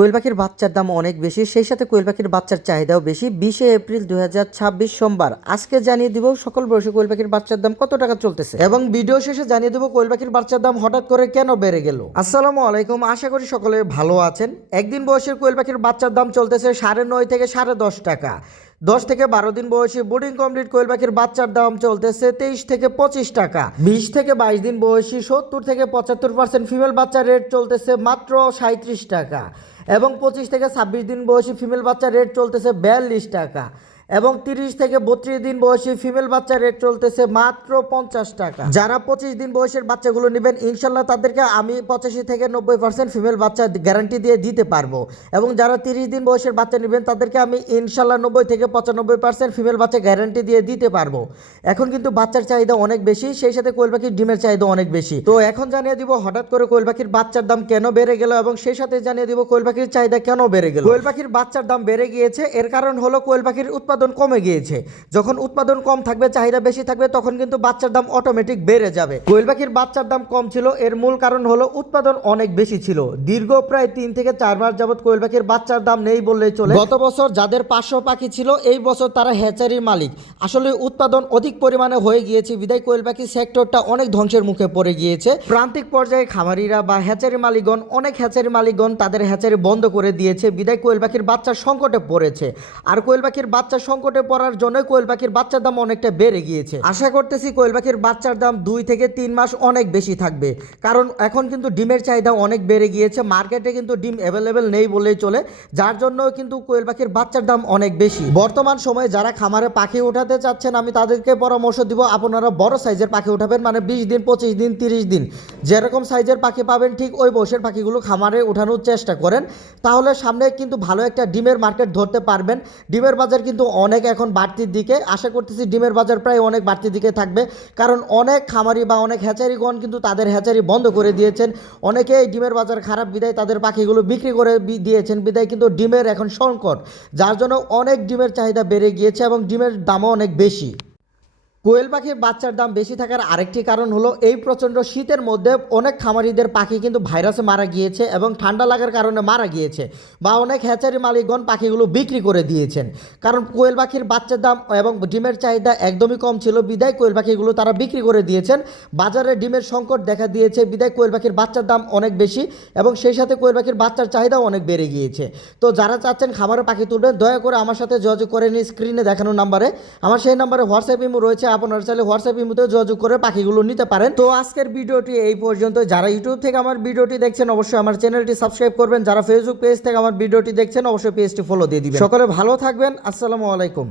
কোয়েল পাখির বাচ্চার দাম অনেক বেশি, সেই সাথে কোয়েল পাখির বাচ্চার চাহিদাও বেশি। 20শে এপ্রিল 2026 সোমবার আজকে জানিয়ে দিব সকল বয়সী কোয়েল পাখির বাচ্চার দাম কত টাকা চলতেছে এবং ভিডিও শেষে জানিয়ে দেবো কোয়েল পাখির বাচ্চার দাম হঠাৎ করে কেন বেড়ে গেল। আসসালামু আলাইকুম, আশা করি সকলে ভালো আছেন। একদিন বয়সের কোয়েল পাখির বাচ্চার দাম চলতেছে 9.5 থেকে 10.5 টাকা। 10 থেকে 12 দিন বয়সী বোর্ডিং কমপ্লিট কোয়েল পাখির বাচ্চার দাম চলতেছে 23 থেকে 25 টাকা। 20 থেকে 22 দিন বয়সী 70 থেকে 75% ফিমেল বাচ্চার রেট চলতেছে মাত্র 37 টাকা এবং 25 থেকে 26 দিন বয়সী ফিমেল বাচ্চার রেট চলতেছে 42 টাকা এবং 30 থেকে 32 দিন বয়সী ফিমেল বাচ্চার রেট চলতেছে মাত্র 50 টাকা। যারা 25 দিন বয়সের বাচ্চাগুলো নেবেন ইনশাল্লাহ তাদেরকে আমি 85 থেকে 90% ফিমেল বাচ্চা গ্যারান্টি দিয়ে দিতে পারবো এবং যারা 30 দিন বয়সের বাচ্চা নেবেন তাদেরকে আমি ইনশাল্লাহ 90 থেকে 95% ফিমেল বাচ্চা গ্যারান্টি দিয়ে দিতে পারবো। এখন কিন্তু বাচ্চার চাহিদা অনেক বেশি, সেই সাথে কোয়েল পাখির ডিমের চাহিদা অনেক বেশি। তো এখন জানিয়ে দিব হঠাৎ করে কোয়েল পাখির বাচ্চার দাম কেন বেড়ে গেল এবং সেই সাথে জানিয়ে দিব কোয়েল পাখির চাহিদা কেন বেড়ে গেল। কোয়েল পাখির বাচ্চার দাম বেড়ে গিয়েছে, এর কারণ হলো কোয়েল পাখির উৎপাদন কমে গিয়েছে। যখন উৎপাদন কম থাকবে, চাহিদা বেশি থাকবে, তখন কিন্তু বাচ্চার দাম অটোমেটিক বেড়ে যাবে। কোয়েল পাখির বাচ্চার দাম কম ছিল, এর মূল কারণ হলো উৎপাদন অনেক বেশি ছিল। দীর্ঘ প্রায় 3 থেকে 4 মাস যাবত কোয়েল পাখির বাচ্চার দাম নেই বললেই চলে। গত বছর যাদের 500 পাখি ছিল, এই বছর তারা হ্যাচারির মালিক। আসলে উৎপাদন অধিক পরিমাণে হয়ে গিয়েছে বিদায় কোয়েল পাখি সেক্টরটা অনেক ধ্বংসের মুখে পড়ে গিয়েছে। প্রান্তিক পর্যায়ে খামারিরা বা হ্যাচারি মালিকগণ, অনেক হ্যাচারি মালিকগণ তাদের হ্যাচারি বন্ধ করে দিয়েছে বিদায় কোয়েল পাখির বাচ্চার সংকটে পড়েছে। আর কোয়েল পাখির বাচ্চা সংকটে পড়ার জন্য কোয়েল পাখির বাচ্চার দাম অনেকটা বেড়ে গিয়েছে। আশা করতেছি কোয়েল পাখির বাচ্চার দাম 2 থেকে 3 মাস অনেক বেশি থাকবে, কারণ এখন কিন্তু ডিমের চাহিদা অনেক বেড়ে গিয়েছে। মার্কেটে কিন্তু ডিম অ্যাভেলেবেল নেই বললেই চলে, যার জন্য কিন্তু কোয়েল পাখির বাচ্চার দাম অনেক বেশি। বর্তমান সময়ে যারা খামারে পাখি উঠাতে চাচ্ছেন আমি তাদেরকে পরামর্শ দিব আপনারা বড় সাইজের পাখি উঠাবেন, মানে 20 দিন 25 দিন 30 দিন যেরকম সাইজের পাখি পাবেন ঠিক ওই বয়সের পাখিগুলো খামারে উঠানোর চেষ্টা করেন, তাহলে সামনে কিন্তু ভালো একটা ডিমের মার্কেট ধরতে পারবেন। ডিমের বাজার কিন্তু অনেক এখন বাড়তির দিকে, আশা করতেছি ডিমের বাজার প্রায় অনেক বাড়তির দিকে থাকবে, কারণ অনেক খামারি বা অনেক হ্যাচারিগণ কিন্তু তাদের হ্যাচারি বন্ধ করে দিয়েছেন। অনেকেই ডিমের বাজার খারাপ বিদায় তাদের পাখিগুলো বিক্রি করে দিয়েছেন বিদায় কিন্তু ডিমের এখন সংকট, যার জন্য অনেক ডিমের চাহিদা বেড়ে গিয়েছে এবং ডিমের দামও অনেক বেশি। কোয়েল পাখির বাচ্চার দাম বেশি থাকার আরেকটি কারণ হলো এই প্রচণ্ড শীতের মধ্যে অনেক খামারিদের পাখি কিন্তু ভাইরাসে মারা গিয়েছে এবং ঠান্ডা লাগার কারণে মারা গিয়েছে, বা অনেক হ্যাচারি মালিকগণ পাখিগুলো বিক্রি করে দিয়েছেন। কারণ কোয়েল পাখির বাচ্চার দাম এবং ডিমের চাহিদা একদমই কম ছিল বিদায় কোয়েল পাখিগুলো তারা বিক্রি করে দিয়েছেন। বাজারে ডিমের সংকট দেখা দিয়েছে বিদায় কোয়েল পাখির বাচ্চার দাম অনেক বেশি এবং সেই সাথে কোয়েল পাখির বাচ্চার চাহিদাও অনেক বেড়ে গিয়েছে। তো যারা চাচ্ছেন খামারে পাখি তুলবেন দয়া করে আমার সাথে যোগাযোগ করে নিন স্ক্রিনে দেখানো নাম্বারে। আমার সেই নাম্বারে হোয়াটসঅ্যাপ ইমো রয়েছে, আপনারা চাইলে হোয়াটসঅ্যাপ ইমোতে যোগাযোগ করে পাখিগুলো নিতে পারেন। তো আজকের ভিডিওটি এই পর্যন্ত। যারা ইউটিউব থেকে আমার ভিডিওটি দেখছেন অবশ্যই আমার চ্যানেলটি সাবস্ক্রাইব করবেন, যারা ফেসবুক পেজ থেকে আমার ভিডিওটি দেখছেন অবশ্যই পেজটি ফলো দিয়ে দিবেন। সকলে ভালো থাকবেন, আসসালামু আলাইকুম।